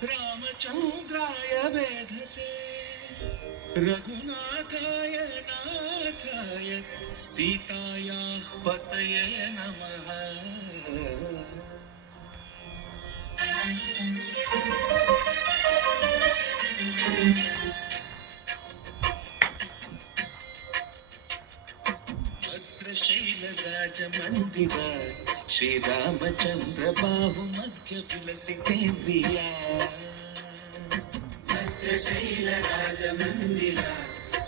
रामचन्द्राय वेधसे रघुनाथाय नाथाय सीतायाः पतये नमः। भद्रशैलराजमन्दिर श्रीरामचन्द्र बाहुमध्य विलसितेन्द्रिया। भद्रशैलराजमन्दिर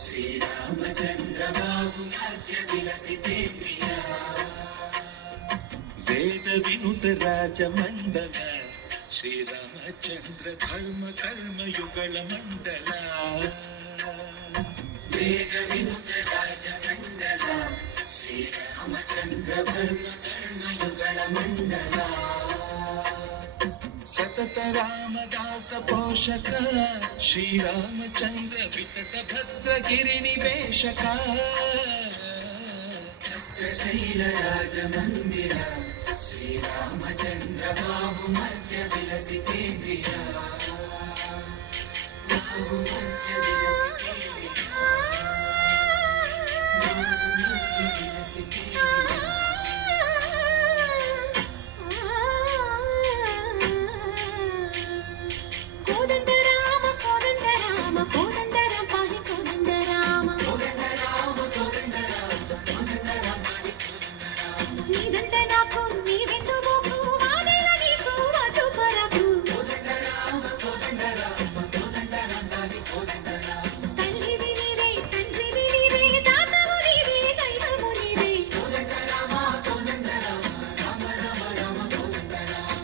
श्रीरामचन्द्र बाहुमध्य विलसितेन्द्रिया। वेद विनुत राजमण्डल श्रीरामचन्द्र धर्म कर्म युगल मंडल। वेद विनुत राजमण्डल श्रीरामचन्द्र धर्म कर्म युगल मंडल। सतत रामदास पोषक श्रीरामचन्द्र वितत भद्रगिरि निवेशक। भद्रशैलराजमन्दिर श्रीरामचन्द्र बाहुमध्य विलसितेन्द्रिया। बाहुमध्य विलसितेन्द्रिया। बाहुमध्य विलसितेन्द्रिया। కోదండ రామ కోదండ రామ కోదండ రామ పాహి కోదండ రామ కోదండ రామ కోదండ రామ కోదండ రామ కోదండ రామ నీదంట నాకు నీవెందు మోకు మాదేల నీకు అటు పరకు కోదండ రామ కోదండ రామ కోదండ రామ కోదండ రామ తల్లివి నీవే తండ్రివి నీవే దాతవు నీవే దైవము నీవే కోదండ రామ కోదండ రామ రామ రామ రామ కోదండ రామ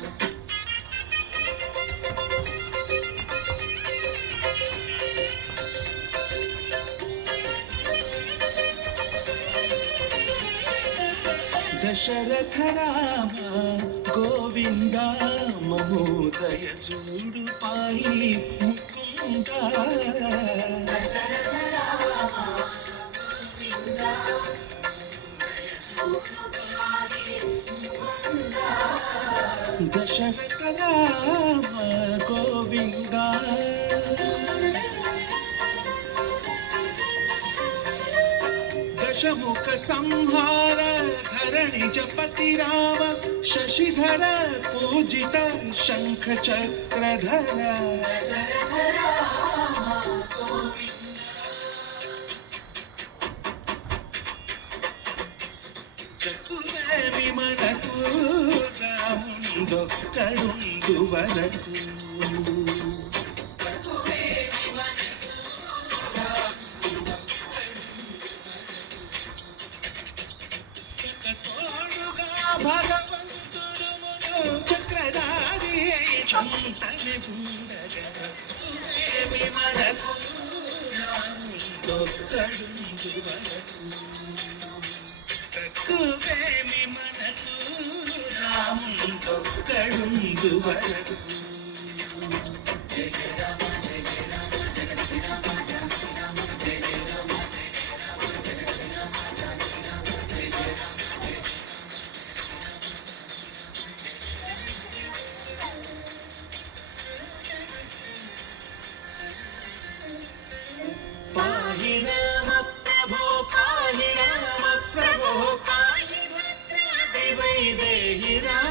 दशरथ राम गोविंद महोदय चूडु पाई मुकुंद। दशरथ राम गोविंद दशरथ राम गोविंद दशमुख संहार धरणि जपति राम शशिधर पूजित शंख चक्रधर। दशरथ राम गोविंद चतुरेमि मनकु रामुंदొక్కడుండు వరకు। భగవంతుడు చక్రధారి చింతన గుండగేమి మనకు రాముందొక్కడుండు వరకు। తక్కువేమి మనకు రాముందొక్కడుండు వరకు। जय जय राम जय जय राम जगति राम जानकी राम जय जय राम जय जय राम जगति राम जानकी राम जय जय राम जय जय पाहि राम प्रभो पाहि राम प्रभो पाहि भद्रादि वैदेहि राम।